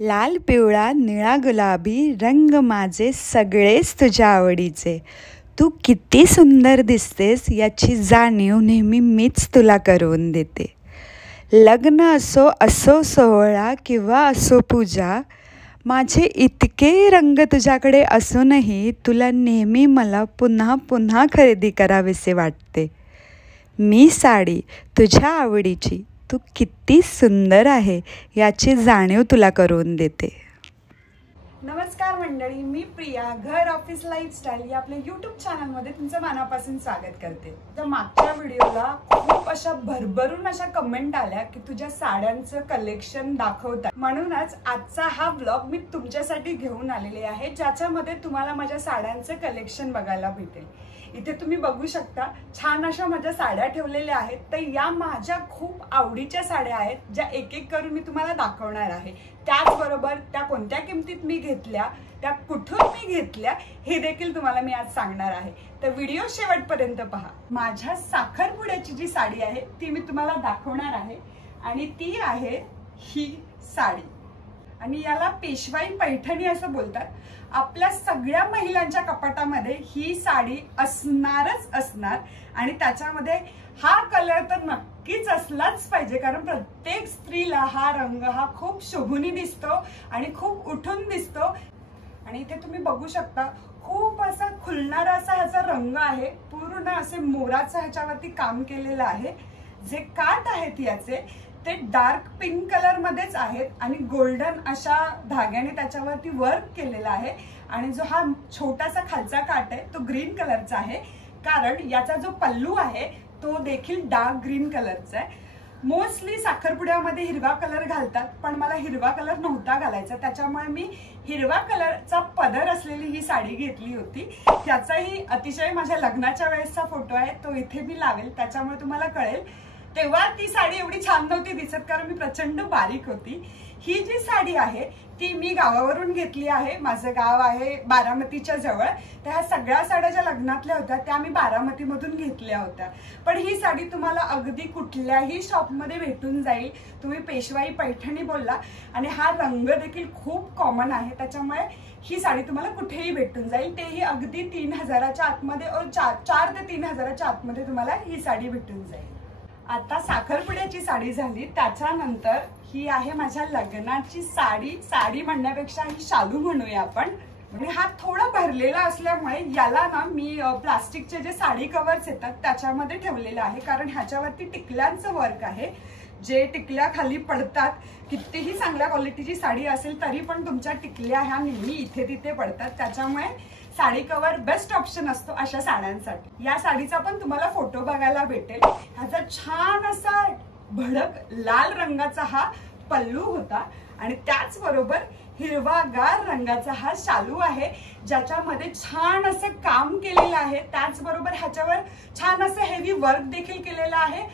लाल पिवळा निळा गुलाबी रंग माझे सगळेच तुझ्या आवडीचे. तू किती सुंदर दिसतेस याची जाणीव नेहमी मीच तुला करून देते. लग्न असो असो सोहळा किंवा असो पूजा, माझे इतके रंग तुझ्याकडे असूनही तुला नेहमी मला पुन्हा पुन्हा खरेदी करावीसे वाटते. मी साडी तुझ्या आवडीची, तू किती सुंदर आहे याची जाणीव तुला करून देते. नमस्कार मंडळी, मी प्रिया घर ऑफिस लाईफस्टाईल या आपल्या यूट्यूब चॅनलमध्ये तुमचं मनापासून स्वागत करते. तर मागच्या व्हिडिओला खूप अशा भरभरून अशा कमेंट आल्या की तुझ्या साड्यांचं कलेक्शन दाखवता, म्हणूनच आजचा हा व्लॉग मी तुमच्यासाठी घेऊन आलेले आहे, ज्याच्यामध्ये तुम्हाला माझ्या साड्यांचं कलेक्शन बघायला भेटेल. इथे तुम्ही बघू शकता छान अशा माझ्या साड्या ठेवलेल्या आहेत. तर या माझ्या खूप आवडीच्या साड्या आहेत, ज्या एक एक करून मी तुम्हाला दाखवणार आहे. त्याचबरोबर त्या कोणत्या किमतीत मी घेतल्या, त्या कुठून मी घेतल्या हे देखील तुम्हाला मी आज सांगणार आहे. तर व्हिडिओ शेवटपर्यंत पहा. माझ्या साखरपुड्याची जी साडी आहे ती मी तुम्हाला दाखवणार आहे आणि ती आहे ही साडी. आणि याला पेशवाई पैठणी असं बोलतात. आपल्या सगळ्या महिलांच्या कपाटामध्ये ही साडी असणारच असणार आणि त्याच्यामध्ये हा कलर तर नक्कीच असलाच पाहिजे, कारण प्रत्येक स्त्रीला हा रंग हा खूप शोभूनी दिसतो आणि खूप उठून दिसतो. आणि इथे तुम्ही बघू शकता खूप असा खुलणारा असा ह्याचा रंग आहे. पूर्ण असे मोराचं ह्याच्यावरती काम केलेलं आहे. जे काठ आहेत याचे ते डार्क पिंक कलर मध्येच आहेत आणि गोल्डन अशा धाग्याने त्याच्यावरती वर्क केलेला आहे. आणि जो हा छोटासा खालचा काठ आहे तो ग्रीन कलरचा आहे, कारण याचा जो पल्लू आहे तो देखील डार्क ग्रीन कलरचा आहे. मोस्टली साखरपुड्यामध्ये हिरवा कलर घालतात, पण मला हिरवा कलर नव्हता घालायचा, त्याच्यामुळे मी हिरवा कलरचा पदर असलेली ही साडी घेतली होती. त्याचाही अतिशय माझ्या लग्नाच्या वेळेसचा फोटो आहे, तो इथे मी लावेल, त्याच्यामुळे तुम्हाला कळेल. तेव्हा ती साडी एवढी छान नव्हती दिसत, कारण मी प्रचंड बारीक होती. ही जी साडी आहे ती मी गावावरून घेतली आहे. माझं गाव आहे बारामतीच्या जवळ. तर ह्या सगळ्या साड्या ज्या लग्नातल्या होत्या त्या मी बारामतीमधून घेतल्या होत्या. पण ही साडी तुम्हाला अगदी कुठल्याही शॉपमध्ये भेटून जाईल. तुम्ही पेशवाई पैठणी बोलला आणि हा रंग देखील खूप कॉमन आहे, त्याच्यामुळे ही साडी तुम्हाला कुठेही भेटून जाईल. तेही अगदी 3000च्या आतमध्ये, 4 ते 3000च्या आतमध्ये तुम्हाला ही साडी भेटून जाईल. आता साखरपुड्याची साडी झाली, त्याच्यानंतर ही आहे माझ्या लग्नाची साडी. साडी म्हणण्यापेक्षा ही शालू म्हणूया आपण. आणि हा थोडा भरलेला असल्यामुळे याला ना मी प्लास्टिकचे जे साडी कव्हर्स येतात त्याच्यामध्ये ठेवलेलं आहे, कारण ह्याच्यावरती टिकल्यांचं वर्क आहे. जे टिकल्या खाली पडतात, कितीही चांगल्या क्वालिटीची साडी असेल तरी पण तुमच्या टिकल्या ह्या नेहमी इथे तिथे पडतात, त्याच्यामुळे साडी कव्हर बेस्ट ऑप्शन असतो अशा साड्यांसाठी. या साडीचा पण तुम्हाला फोटो बघायला भेटेल. ह्याचा छान असा भडक लाल रंगाचा हा पल्लू होता आणि त्याचबरोबर हिरवागार रंगाचा हा शालू आहे, ज्याच्यामध्ये छान असं काम केलेलं आहे. त्याचबरोबर ह्याच्यावर छान असं हेवी वर्क देखील केलेलं आहे.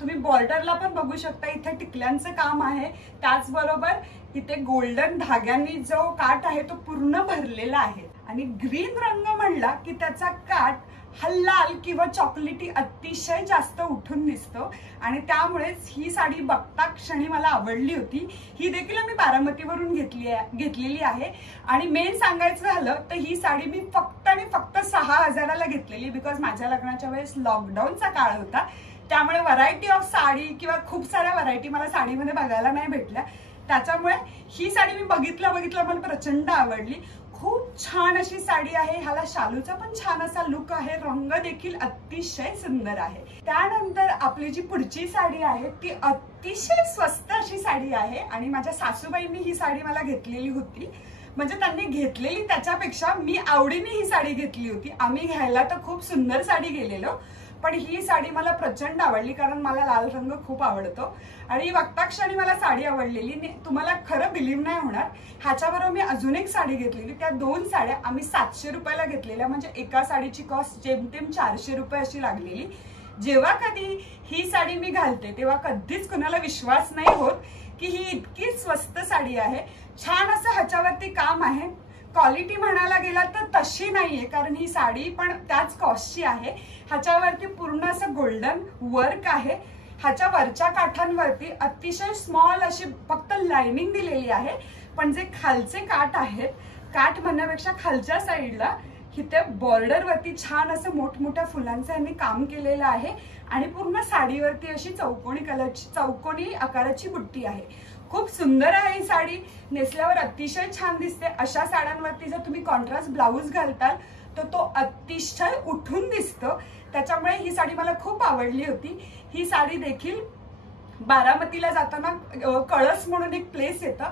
तुम्ही बॉर्डरला पण बघू शकता इथे टिकल्यांचं काम आहे. त्याचबरोबर इथे गोल्डन धाग्यांनी जो काठ आहे तो पूर्ण भरलेला आहे. आणि ग्रीन रंग म्हणला की त्याचा काठ हा लाल किंवा चॉकलेटी अतिशय जास्त उठून दिसतो आणि त्यामुळेच ही साडी बघता क्षणी मला आवडली होती. ही देखील मी बारामतीवरून घेतलेली आहे. आणि मेन सांगायचं झालं तर ही साडी मी फक्त आणि फक्त 6000ला घेतलेली, बिकॉज माझ्या लग्नाच्या वेळेस लॉकडाऊनचा काळ होता, त्यामुळे व्हरायटी ऑफ साडी किंवा खूप साऱ्या व्हरायटी मला साडीमध्ये बघायला नाही भेटल्या. त्याच्यामुळे ही साडी मी बघितलं मला प्रचंड आवडली. खूप छान अशी साडी आहे. ह्याला शालूचा पण छान असा लुक आहे. रंग देखील अतिशय सुंदर आहे. त्यानंतर आपली जी पुढची साडी आहे ती अतिशय स्वस्त अशी साडी आहे आणि माझ्या सासूबाईंनी ही साडी मला घेतलेली होती. म्हणजे त्यांनी घेतलेली त्याच्यापेक्षा मी आवडीने ही साडी घेतली होती. आम्ही घ्यायला तर खूप सुंदर साडी गेलेलो, पण ही साडी मला प्रचंड आवडली, कारण मला लाल रंग खूप आवडतो आणि बघता क्षणी मला साडी आवडलेली. तुम्हाला खरं बिलीव्ह नाही होणार, ह्याच्याबरोबर मी अजून एक साडी घेतलेली. त्या 2 साड्या आम्ही 700 रुपयाला घेतलेल्या, म्हणजे एका साडीची कॉस्ट जेमतेम 400 रुपये अशी लागलेली. जेव्हा कधी ही साडी मी घालते तेव्हा कधीच कुणाला विश्वास नाही होत की ही इतकी स्वस्त साडी आहे. छान असं ह्याच्यावरती काम आहे. क्वालिटी म्हणायला गेला तर तशी नाहीये, कारण ही साडी पण त्याच कॉस्टची आहे. ह्याच्यावरती पूर्ण असं गोल्डन वर्क आहे. ह्याच्या वरच्या काठांवरती अतिशय स्मॉल अशी फक्त लाइनिंग दिलेली आहे पण जे खालचे काठ आहेत, काठ म्हणण्यापेक्षा खालच्या साईडला इथे बॉर्डर वरती छान असं मोठमोठ्या फुलांचं यांनी काम केलेलं आहे आणि पूर्ण साडीवरती अशी चौकोनी आकाराची बुट्टी आहे. खूप सुंदर आहे ही साडी, नेसल्यावर अतिशय छान दिसते. अशा साड्यांवरती जर तुम्ही कॉन्ट्रास्ट ब्लाऊज घालताल तर तो अतिशय उठून दिसतो. त्याच्यामुळे ही साडी मला खूप आवडली होती. ही साडी देखील बारामतीला जाताना कळस म्हणून एक प्लेस येतं,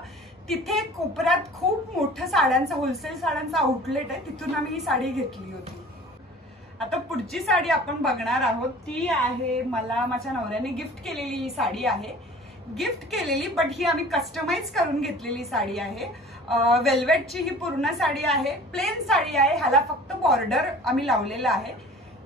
तिथे कोपऱ्यात खूप मोठं साड्यांचं होलसेल साड्यांचं आउटलेट आहे, तिथून आम्ही ही साडी घेतली होती. आता पुढची साडी आपण बघणार आहोत ती आहे मला माझ्या नवऱ्याने गिफ्ट केलेली ही साडी आहे. गिफ्ट केलेली बट ही आम्ही कस्टमाइज करून घेतलेली साडी आहे. वेल्वेटची ही पूर्ण साडी आहे, प्लेन साडी आहे. ह्याला फक्त बॉर्डर आम्ही लावलेला आहे.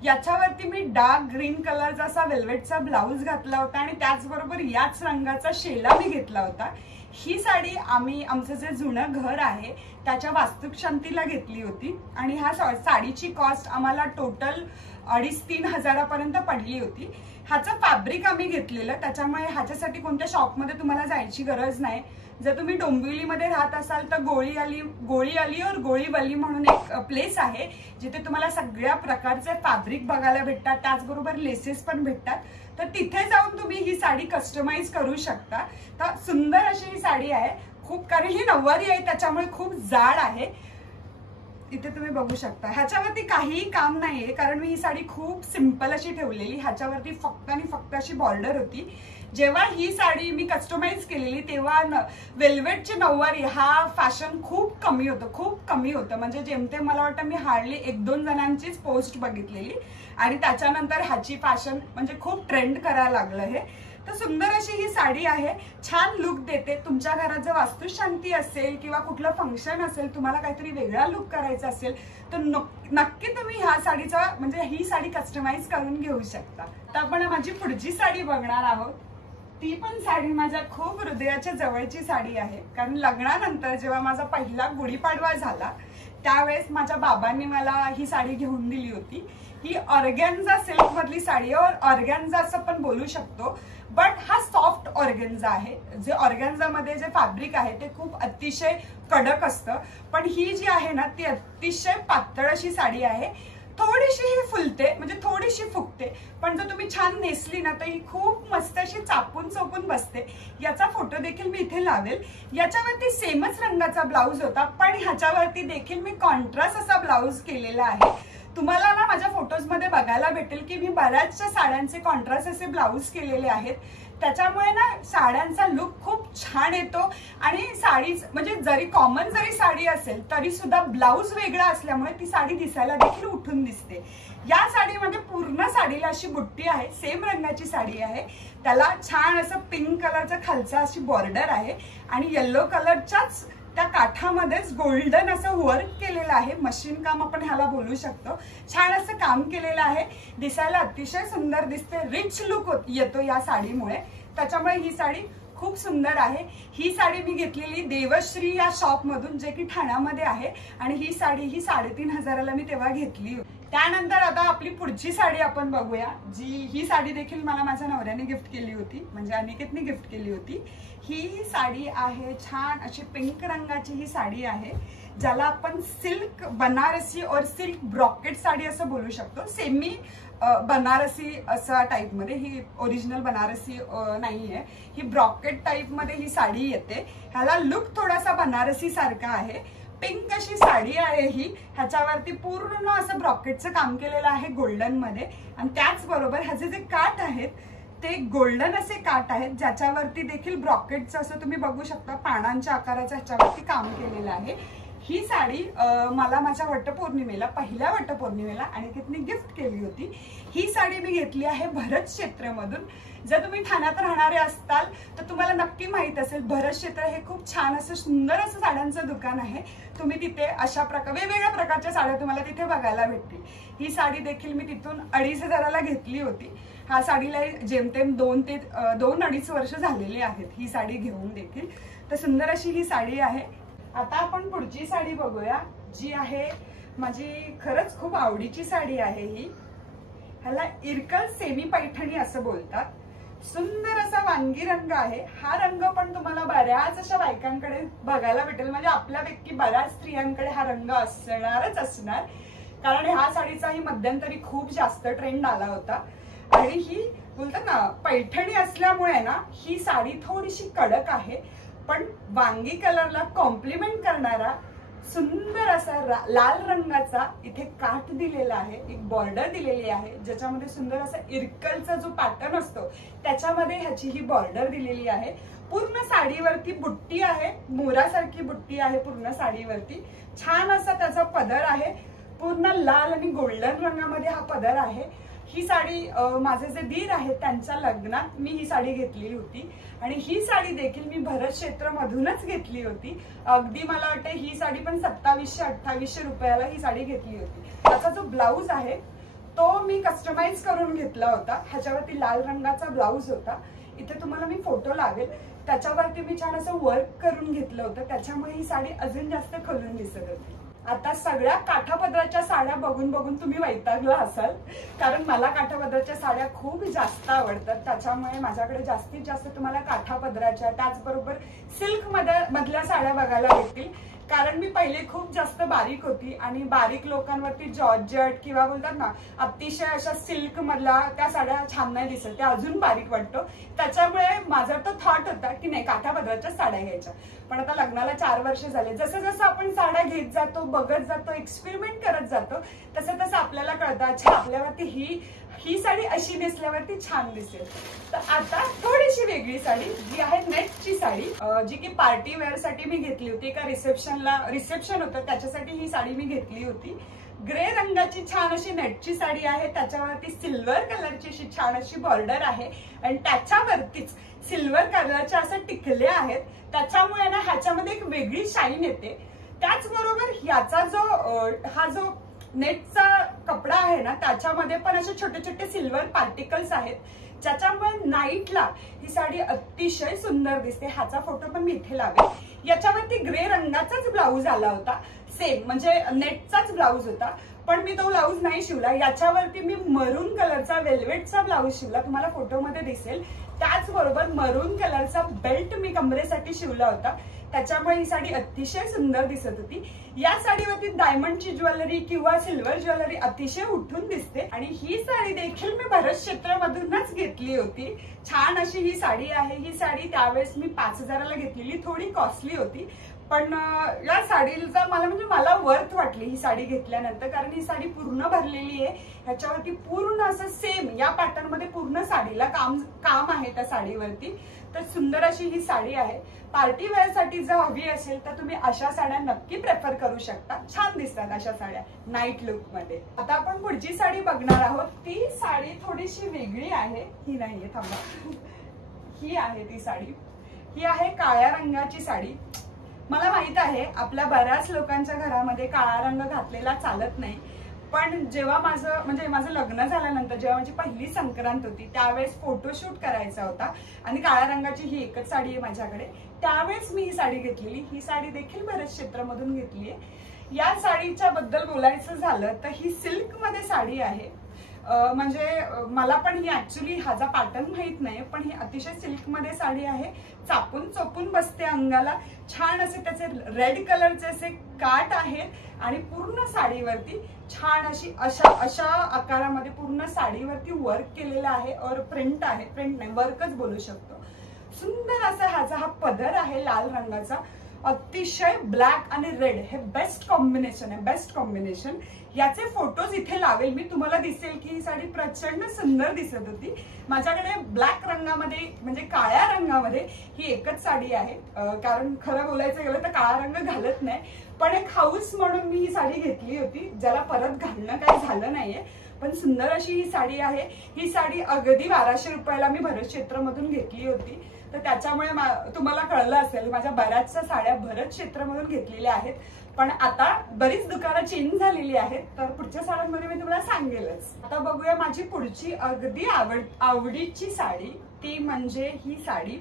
याच्यावरती मी डार्क ग्रीन कलरचा असा वेल्वेटचा ब्लाऊज घातला होता आणि त्याचबरोबर याच रंगाचा शेला मी घेतला होता. ही साडी आम्ही आमचं जे जुनं घर आहे त्याच्या वास्तुशांतीला घेतली होती आणि ह्या साडीची कॉस्ट आम्हाला टोटल 2,5-3 हजारापर्यंत पडली होती. ह्याचं फॅब्रिक आम्ही घेतलेलं, त्याच्यामुळे ह्याच्यासाठी कोणत्या शॉपमध्ये तुम्हाला जायची गरज नाही. जर तुम्ही डोंबिवलीमध्ये राहत असाल तर गोळी आली और गोळीवली म्हणून एक प्लेस आहे जिथे तुम्हाला सगळ्या प्रकारचे फॅब्रिक बघायला भेटतात, त्याचबरोबर लेसेस पण भेटतात. तर तिथे जाऊन तुम्ही ही साडी कस्टमाइज करू शकता. तर सुंदर अशी ही साडी आहे खूप, कारण ही नऊवारी आहे त्याच्यामुळे खूप जाड आहे. इथे तुम्ही बघू शकता ह्याच्यावरती काहीही काम नाहीये, कारण मी ही साडी खूप सिंपल अशी ठेवलेली. ह्याच्यावरती फक्त आणि फक्त अशी बॉर्डर होती. जेव्हा ही साडी मी कस्टमाइज केलेली तेव्हा वेल्वेटची नऊवारी हा फॅशन खूप कमी होतं. म्हणजे जेमतेम मला वाटतं मी हार्डली 1-2 जणांचीच पोस्ट बघितलेली आणि त्याच्यानंतर ह्याची फॅशन म्हणजे खूप ट्रेंड करायला लागलं हे. तर सुंदर अशी ही साडी आहे, छान लुक देते. तुमच्या घरात जर वास्तुशांती असेल किंवा कुठलं फंक्शन असेल, तुम्हाला काहीतरी वेगळा लुक करायचा असेल तर नक्की तुम्ही ह्या साडीचा म्हणजे ही साडी कस्टमाइज करून घेऊ शकता. तर आपण माझी पुढची साडी बघणार आहोत. ती पण साडी माझ्या खूप हृदयाच्या जवळची साडी आहे, कारण लग्नानंतर जेव्हा माझा पहिला गुढीपाडवा झाला त्यावेळेस माझ्या बाबांनी मला ही साडी घेऊन दिली होती. ही ऑर्गॅन्झा सिल्क मधली साडी आहे, ऑर्गॅन्झा असं पण बोलू शकतो, बट हा सॉफ्ट ऑर्गॅन्झा आहे. जे ऑर्गॅन्झा मध्ये जे फॅब्रिक आहे ते खूप अतिशय कडक असतं, पण ही जी आहे ना ती अतिशय पातळ अशी साडी आहे. थोडीशी ही फुलते म्हणजे थोडीशी फुगते, पण जर तुम्ही छान नेसली ना तर ही खूप मस्त अशी चापून चोपून बसते. याचा फोटो देखील मी इथे लावेल. याच्यावरती सेमच रंगाचा ब्लाऊज होता, पण ह्याच्यावरती देखील मी कॉन्ट्रास्ट असा ब्लाऊज केलेला आहे. तुम्हाला ना माझ्या फोटोज मध्ये बघायला भेटेल की मी बऱ्याचशा साड्यांचे कॉन्ट्रास्ट असे ब्लाऊज केलेले आहेत. त्याच्यामुळे ना साड्यांचा लुक खूप छान येतो आणि साडी म्हणजे जरी कॉमन जरी साडी असेल तरी सुद्धा ब्लाऊज वेगळा असल्यामुळे ती साडी दिसायला देखील उठून दिसते. या साडीमध्ये पूर्ण साडीला अशी बुट्टी आहे, सेम रंगाची साडी आहे. त्याला छान असं पिंक कलरचा खालचा अशी बॉर्डर आहे आणि येलो कलरच्याच त्या काठामध्येच गोल्डन असं वर्क केलेलं आहे. मशीन काम आपण ह्याला बोलू शकतो. छान असं काम केलेलं आहे, दिसायला अतिशय सुंदर दिसते. रिच लुक येतो या साडीमुळे, त्याच्यामुळे ही साडी खूप सुंदर आहे. ही साडी मी घेतलेली देवश्री या शॉप मधून, जे की ठाण्यामध्ये आहे, आणि ही साडी ही 3,500ला मी तेव्हा घेतली. त्यानंतर आता आपली पुढची साडी आपण बघूया. ही साडी देखील मला माझ्या नवऱ्याने गिफ्ट केली होती, म्हणजे अनिकेतने गिफ्ट केली होती. ही साडी आहे छान अशी पिंक रंगाची ही साडी आहे, ज्याला आपण सिल्क बनारसी और सिल्क ब्रॉकेट साडी असं बोलू शकतो. सेमी बनारसी असा टाइप मध्ये, ही ओरिजिनल बनारसी नाहीये, ही ब्रॉकेट टाइप मध्ये ही साडी येते. ह्याला लुक थोडासा बनारसी सारखा आहे. पिंक अशी साडी आहे ही, ह्याच्यावरती पूर्ण असं ब्रॉकेटचं काम केलेलं आहे गोल्डन मध्ये, आणि त्याचबरोबर ह्याचे जे काठ आहेत ते गोल्डन असे काठ आहेत, ज्याच्यावरती देखील ब्रॉकेटचं असं तुम्ही बघू शकता पानांच्या आकाराचं ह्याच्यावरती काम केलेलं आहे. ही साडी मला माझ्या वटपौर्णिमेला, पहिल्या वटपौर्णिमेला अनिकेतने गिफ्ट केली होती. ही साडी मी घेतली आहे भरत क्षेत्रमधून. जर तुम्ही ठाण्यात राहणारे असताल तर तुम्हाला नक्की माहित असेल, भरत क्षेत्र हे खूप छान असं सुंदर असं साड्यांचं दुकान आहे. तुम्ही तिथे अशा वेगवेगळ्या प्रकारच्या साड्या तुम्हाला तिथे बघायला भेटतील. ही साडी देखील मी तिथून 2,500ला घेतली होती. ह्या साडीला जेमतेम 2 ते 2-2.5 वर्ष झालेली आहेत ही साडी घेऊन देखील. तर सुंदर अशी ही साडी आहे. आता आपण पुढची साडी बघूया, जी आहे माझी खरंच खूप आवडीची साडी आहे. ही ह्याला इरकल सेमी पैठणी असं बोलतात. सुंदर असा वांगी रंग आहे। हा रंग पण तुम्हाला बऱ्याच अशा बायकांकडे बघायला भेटेल, म्हणजे आपल्यापैकी बऱ्याच स्त्रियांकडे हा रंग असणारच असणार, कारण ह्या साडीचाही मध्यंतरी खूप जास्त ट्रेंड आला होता। आणि ही बोलतात ना पैठणी असल्यामुळे ना ही साडी थोडीशी कडक आहे, पण वांगी कलरला कॉम्प्लिमेंट करणारा सुंदर असा लाल रंगाचा इथे काठ दिलेला आहे, एक बॉर्डर दिलेली आहे, ज्याच्यामध्ये सुंदर असा इरकलचा जो पॅटर्न असतो त्याच्यामध्ये ह्याची ही बॉर्डर दिलेली आहे। पूर्ण साडीवरती बुट्टी आहे, मोरासारखी बुट्टी आहे पूर्ण साडीवरती। छान असा त्याचा पदर आहे, पूर्ण लाल आणि गोल्डन रंगामध्ये हा पदर आहे। ही साडी माझे जे दीर आहेत त्यांच्या लग्नात मी ही साडी घेतलेली होती, आणि ही साडी देखील मी भरत क्षेत्र मधूनच घेतली होती। अगदी मला वाटतं ही साडी पण 2700-2800 रुपयाला ही साडी घेतली होती। त्याचा जो ब्लाऊज आहे तो मी कस्टमाइज करून घेतला होता, ह्याच्यावरती लाल रंगाचा ब्लाऊज होता। इथे तुम्हाला मी फोटो लावेल, त्याच्यावरती मी छान असं वर्क करून घेतलं होतं, त्याच्यामुळे ही साडी अजून जास्त खुलून दिसत होती। आता सगळ्या काठापदराच्या साड्या बघून बघून तुम्ही वैतागला असाल, कारण मला काठापदराच्या साड्या खूप जास्त आवडतात, त्याच्यामुळे माझ्याकडे जास्तीत जास्त तुम्हाला काठापदराच्या त्याचबरोबर सिल्क मधल्या साड्या बघायला भेटतील। कारण मी पहिले खूप जास्त बारीक होती आणि बारीक लोकांवरती जॉर्जेट किंवा बोलतात ना अतिशय अशा सिल्क मधल्या त्या साड्या छान नाही दिसत, त्या अजून बारीक वाटतो। त्याच्यामुळे माझा तो थॉट होता की नाही काठापदराच्या साड्या घ्यायच्या। पण आता लग्नाला 4 वर्ष झाले, जसं जसं आपण साड्या घेत जातो, बघत जातो, एक्सपेरिमेंट करत जातो, तसं तसं आपल्याला कळतं अच्छा आपल्यावरती ही साडी अशी नेसल्यावरती छान दिसेल। तर आता थोडीशी वेगळी साडी जी आहे नेटची साडी, जी की पार्टी वेअर साठी मी घेतली होती। एका रिसेप्शन होतं त्याच्यासाठी ही साडी मी घेतली होती। ग्रे रंगाची छान अशी नेटची साडी आहे, त्याच्यावरती सिल्वर कलरची अशी छान अशी बॉर्डर आहे आणि त्याच्यावरतीच सिल्वर कलरच्या असे टिकले आहेत, त्याच्यामुळे ना ह्याच्यामध्ये एक वेगळी शाईन येते। त्याचबरोबर ह्याचा हा जो नेटचा कपडा आहे ना त्याच्यामध्ये पण असे छोटे छोटे सिल्वर पार्टिकल्स आहेत, ज्याच्यामुळे नाईटला ही साडी अतिशय सुंदर दिसते। ह्याचा फोटो पण मी इथे लावेल। याच्यावरती ग्रे रंगाचाच ब्लाऊज आला होता, सेम म्हणजे नेटचाच ब्लाऊज होता, पण मी तो ब्लाऊज नाही शिवला। याच्यावरती मी मरून कलरचा वेल्वेटचा ब्लाऊज शिवला, तुम्हाला फोटोमध्ये दिसेल। त्याचबरोबर मरून कलरचा बेल्ट मी कमरेसाठी शिवला होता, त्याच्यामुळे ही साडी अतिशय सुंदर दिसत होती। या साडीवरती डायमंडची ज्वेलरी किंवा सिल्वर ज्वेलरी अतिशय उठून दिसते, आणि ही साडी देखील मी भरत क्षेत्रामधूनच घेतली होती। छान अशी ही साडी आहे। ही साडी त्यावेळेस मी 5000ला घेतलेली, थोडी कॉस्टली होती, पण या साडीचा मला वर्थ वाटली ही साडी घेतल्यानंतर, कारण ही साडी पूर्ण भरलेली आहे। ह्याच्यावरती पूर्ण असं सेम या पॅटर्न मध्ये पूर्ण साडीला काम आहे त्या साडीवरती। तर सुंदर अशी ही साडी आहे। पार्टी वेअर साठी जर हवी असेल तर तुम्ही अशा साड्या नक्की प्रेफर करू शकता, छान दिसतात अशा साड्या नाईट लुक मध्ये। आता आपण पुढची साडी बघणार आहोत, ती साडी थोडीशी वेगळी आहे। ही नाहीये, थांबा, ही आहे ती साडी। ही आहे काळ्या रंगाची साडी। मला माहित आहे आपल्या बऱ्याच लोकांच्या घरामध्ये काळा रंग घातलेला चालत नाही, पण जेव्हा माझं लग्न झाल्यानंतर जेव्हा माझी पहिली संक्रांत होती त्यावेळेस फोटोशूट करायचा होता आणि काळ्या रंगाची ही एकच साडी आहे माझ्याकडे, त्यावेळेस मी ही साडी घेतलेली। ही साडी देखील भरत क्षेत्रामधून घेतली आहे। या साडीच्या बद्दल बोलायचं झालं तर ही सिल्क मध्ये साडी आहे, म्हणजे मला पण ही ऍक्च्युली ह्याचा पॅटर्न माहित नाही, पण ही अतिशय सिल्क मध्ये साडी आहे। चापून चोपून बसते अंगाला, छान असे त्याचे रेड कलरचे असे काठ आहेत आणि पूर्ण साडीवरती छान अशी अशा आकारामध्ये पूर्ण साडीवरती वर्क केलेला आहे, और प्रिंट आहे, प्रिंट नाही वर्कच बोलू शकतो। सुंदर असा ह्याचा हा पदर आहे लाल रंगाचा, अतिशय ब्लॅक आणि रेड हे बेस्ट कॉम्बिनेशन आहे, बेस्ट कॉम्बिनेशन। याचे फोटोज इथे लावेल मी, तुम्हाला दिसेल की ही साडी प्रचंड सुंदर दिसत होती। माझ्याकडे ब्लॅक रंगामध्ये म्हणजे काळ्या रंगामध्ये ही एकच साडी आहे, कारण खरं बोलायचं गेलं तर काळा रंग घालत नाही, पण एक हाऊस म्हणून मी ही साडी घेतली होती, ज्याला परत घालणं काही झालं नाहीये। पण सुंदर अशी ही साडी आहे। ही साडी अगदी 1200 रुपयाला मी भरत क्षेत्रामधून घेतली होती, तर त्याच्यामुळे तुम्हाला कळलं असेल माझ्या बऱ्याचशा साड्या भरत क्षेत्रामधून घेतलेल्या आहेत, पण आता बरीच दुकानं चेंज झालेली आहेत, तर पुढच्या साड्यांमध्ये मी तुम्हाला सांगेलच। आता बघूया माझी पुढची अगदी आवडीची साडी, ती म्हणजे ही साडी।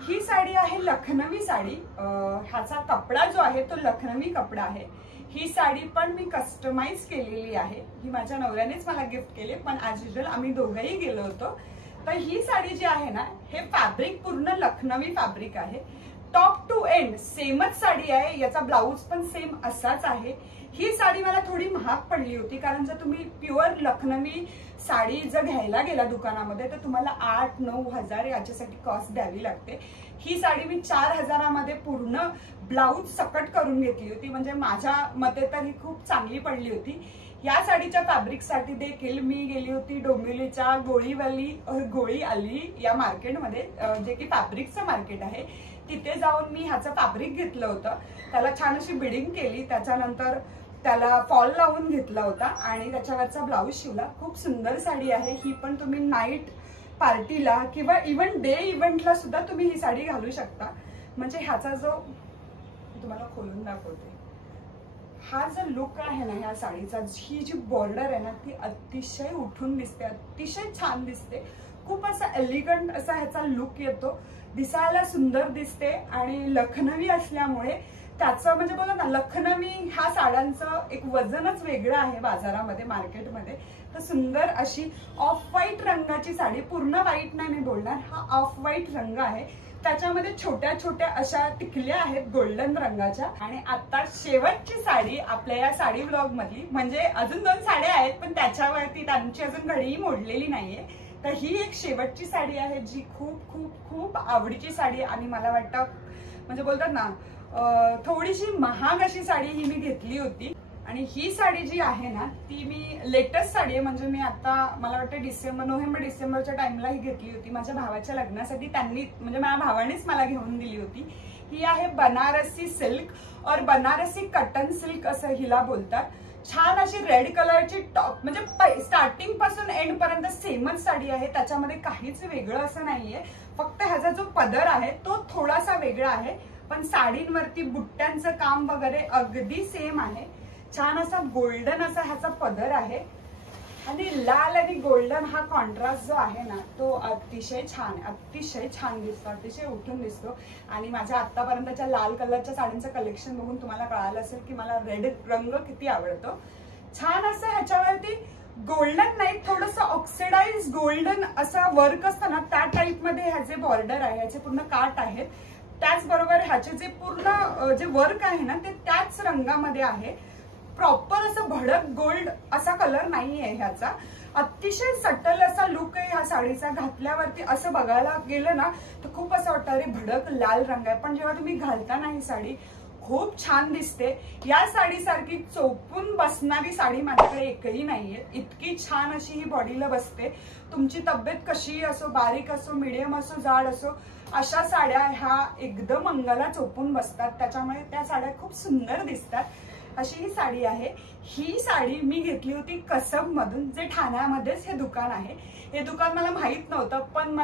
ही साडी आहे लखनवी साडी, ह्याचा कपडा जो आहे तो लखनवी कपडा आहे। ही साडी पण मी कस्टमाइज केलेली आहे, ही माझ्या नवऱ्यानेच मला गिफ्ट केली, पण ऍज युजुअल आम्ही दोघंही गेलो होतो तर ही साडी जी आहे ना, हे फॅब्रिक पूर्ण लखनवी फॅब्रिक आहे. टॉप टू एंड सेमच साडी आहे. याचा ब्लाऊज पण सेम असाच आहे. ही साडी मला थोडी महाग पडली होती, कारण जर तुम्ही प्युअर लखनवी साडी जर घ्यायला गेला दुकानामध्ये तर तुम्हाला 8-9 हजार याच्यासाठी कॉस्ट द्यावी लागते. ही साडी मी 4,000 मध्ये पूर्ण ब्लाऊज सकट करून घेतली होती. म्हणजे माझ्या मते तर ही खूप चांगली पडली होती. या साडीच्या फॅब्रिकसाठी देखील मी गेली होती डोंबिवलीच्या गोळी आली या मार्केटमध्ये, जे की फॅब्रिकचं मार्केट आहे. तिथे जाऊन मी ह्याचं फॅब्रिक घेतलं होतं. त्याला छान अशी बिडिंग केली, त्याच्यानंतर त्याला फॉल लावून घेतला होता आणि त्याच्यावरचा ब्लाऊज शिवला. खूप सुंदर साडी आहे ही. पण तुम्ही नाईट पार्टीला किंवा इव्हन डे इव्हेंटला सुद्धा तुम्ही ही साडी घालू शकता. म्हणजे ह्याचा जो तुम्हाला खोलून दाखवते, हा जो लुक आहे ना ह्या साडीचा, ही जी बॉर्डर आहे ना ती अतिशय उठून दिसते, अतिशय छान दिसते. खूप असा एलिगंट असा ह्याचा लुक येतो, दिसायला सुंदर दिसते. आणि लखनवी असल्यामुळे त्याचं म्हणजे बघा ना, लखनवी ह्या साड्यांचं एक वजनच वेगळं आहे बाजारामध्ये, मार्केटमध्ये. तर सुंदर अशी ऑफ व्हाईट रंगाची साडी, पूर्ण व्हाईट नाही मी बोलणार, हा ऑफ व्हाईट रंग आहे. त्याच्यामध्ये छोट्या छोट्या अशा टिकल्या आहेत गोल्डन रंगाच्या. आणि आता शेवटची साडी आपल्या या साडी ब्लॉग मधली, म्हणजे अजून 2 साड्या आहेत पण त्याच्यावरती त्यांची अजून घडीही मोडलेली नाहीये. तर ही एक शेवटची साडी आहे जी खूप खूप खूप आवडीची साडी. आणि मला वाटतं म्हणजे बोलतात ना, थोडीशी महाग अशी साडी ही मी घेतली होती. आणि ही साडी जी आहे ना ती मी लेटेस्ट साडी आहे. म्हणजे मी आता मला वाटतं नोव्हेंबर डिसेंबरच्या टाइमला ही घेतली होती माझ्या भावाच्या लग्नासाठी. त्यांनी म्हणजे माझ्या भावानेच मला घेऊन दिली होती. ही आहे बनारसी सिल्क और बनारसी कटन सिल्क असं हिला बोलतात. छान अशी रेड कलरची टॉप, म्हणजे स्टार्टिंग पासून एंड पर्यंत सेमच साडी आहे. त्याच्यामध्ये काहीच वेगळं असं नाहीये. फक्त ह्याचा जो पदर आहे तो थोडासा वेगळा आहे, पण साडींवरती बुट्ट्यांचं काम वगैरे अगदी सेम आहे. छान असा गोल्डन असा ह्याचा पदर आहे. आणि लाल आणि गोल्डन हा कॉन्ट्रास्ट जो आहे ना तो अतिशय छान दिसतो, अतिशय उठून दिसतो. आणि माझ्या आतापर्यंतच्या लाल कलरच्या साड्यांचं कलेक्शन बघून तुम्हाला कळालं असेल की मला रेड रंग किती आवडतो. छान असं ह्याच्यावरती गोल्डन नाही, थोडंसं ऑक्सिडाइज गोल्डन असा वर्क असतं ना त्या टाईप मध्ये ह्याचे बॉर्डर आहे, ह्याचे पूर्ण काठ आहेत. त्याचबरोबर ह्याचे जे पूर्ण जे वर्क आहे ना ते त्याच रंगामध्ये आहे. प्रॉपर असं भडक गोल्ड असा कलर नाहीये ह्याचा. अतिशय सटल असा लुक आहे ह्या साडीचा. घातल्यावरती असं बघायला गेलं ना तर खूप असं वाटतं अरे भडक लाल रंग आहे, पण जेव्हा तुम्ही घालता ना ही साडी खूप छान दिसते. या साडीसारखी चोपून बसणारी साडी माझ्याकडे एकही नाहीये. इतकी छान अशी ही बॉडीला बसते. तुमची तब्येत कशी असो, बारीक असो, मीडियम असो, जाड असो, अशा साड्या ह्या एकदम अंगाला चोपून बसतात. त्याच्यामुळे त्या साड्या खूप सुंदर दिसतात. अशी ही साडी आहे. ही साडी मी घेतली होती कसब मधून, जे ठाण्यामध्येच हे दुकान आहे. हे दुकान मला माहित नव्हतं, पण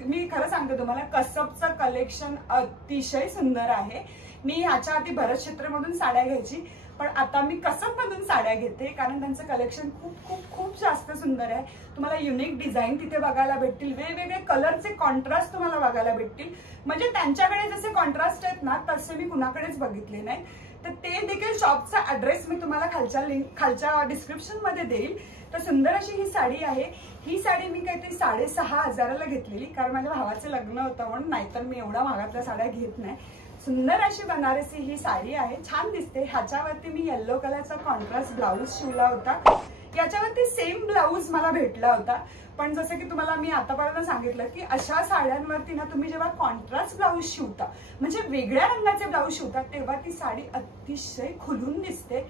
मी खरं सांगते तुम्हाला कसबचं कलेक्शन अतिशय सुंदर आहे. मी ह्याच्या आधी भरत क्षेत्रमधून साड्या घ्यायची, पण आता मी कसब मधून साड्या घेते, कारण त्यांचं कलेक्शन खूप खूप खूप जास्त सुंदर आहे. तुम्हाला युनिक डिझाईन तिथे बघायला भेटतील, वेगवेगळे कलरचे कॉन्ट्रास्ट तुम्हाला बघायला भेटतील. म्हणजे त्यांच्याकडे जसे कॉन्ट्रास्ट आहेत ना तसे मी कुणाकडेच बघितले नाही. तर ते देखील शॉपचा ऍड्रेस मी तुम्हाला खालच्या डिस्क्रिप्शन मध्ये देईल. तर सुंदर अशी ही साडी आहे. ही साडी मी काहीतरी 6,500ला घेतलेली, कारण माझ्या भावाचं लग्न होतं म्हणून, नाहीतर मी एवढ्या महागातल्या साड्या घेत नाही. सुंदर अशी बनारसी ही साडी आहे, छान दिसते. ह्याच्यावरती मी येल्लो कलरचा कॉन्ट्रास्ट ब्लाऊज शिवला होता. याच्यावरती सेम ब्लाऊज मला भेटला होता, पण जसं की तुम्हाला मी आतापर्यंत सांगितलं की अशा साड्यांवरती ना तुम्ही जेव्हा कॉन्ट्रास्ट ब्लाऊज शिवता, म्हणजे वेगळ्या रंगाचे ब्लाऊज शिवता, तेव्हा ती साडी अतिशय खुलून दिसते.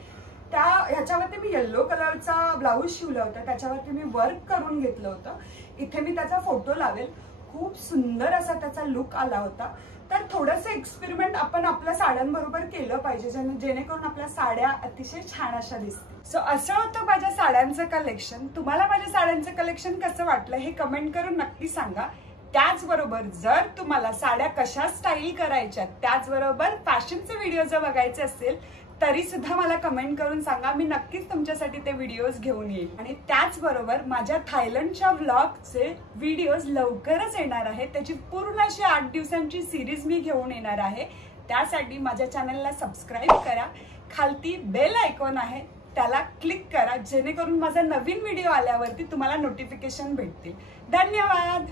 ह्याच्यावरती मी येल्लो कलरचा ब्लाऊज शिवला होता, त्याच्यावरती मी वर्क करून घेतलं होतं. इथे मी त्याचा फोटो लावेल. खूप सुंदर असा त्याचा लुक आला होता. तर थोडंसं एक्सपेरिमेंट आपण आपल्या साड्यांबरोबर केलं पाहिजे, जेणेकरून आपल्या साड्या अतिशय छान अशा दिसतील. सो असं होतं माझ्या साड्यांचं कलेक्शन. तुम्हाला माझ्या साड्यांचं कलेक्शन कसं वाटलं हे कमेंट करून नक्की सांगा. त्याचबरोबर जर तुम्हाला साड्या कशा स्टाईल करायच्या, त्याचबरोबर फॅशनचे व्हिडिओ जर बघायचे असेल तरी सुद्धा मला कमेंट करून सांगा. मी नक्कीच तुमच्यासाठी ते व्हिडिओज घेऊन येईल. आणि त्याचबरोबर माझ्या थायलंडच्या व्लॉगचे व्हिडिओज लवकरच येणार आहे. त्याची पूर्ण अशी 8 दिवसांची सिरीज मी घेऊन येणार आहे. त्यासाठी माझ्या चॅनलला सबस्क्राईब करा. खालती बेल आयकॉन आहे त्याला क्लिक करा, जेणेकरून माझा नवीन व्हिडिओ आल्यावरती तुम्हाला नोटिफिकेशन भेटतील. धन्यवाद.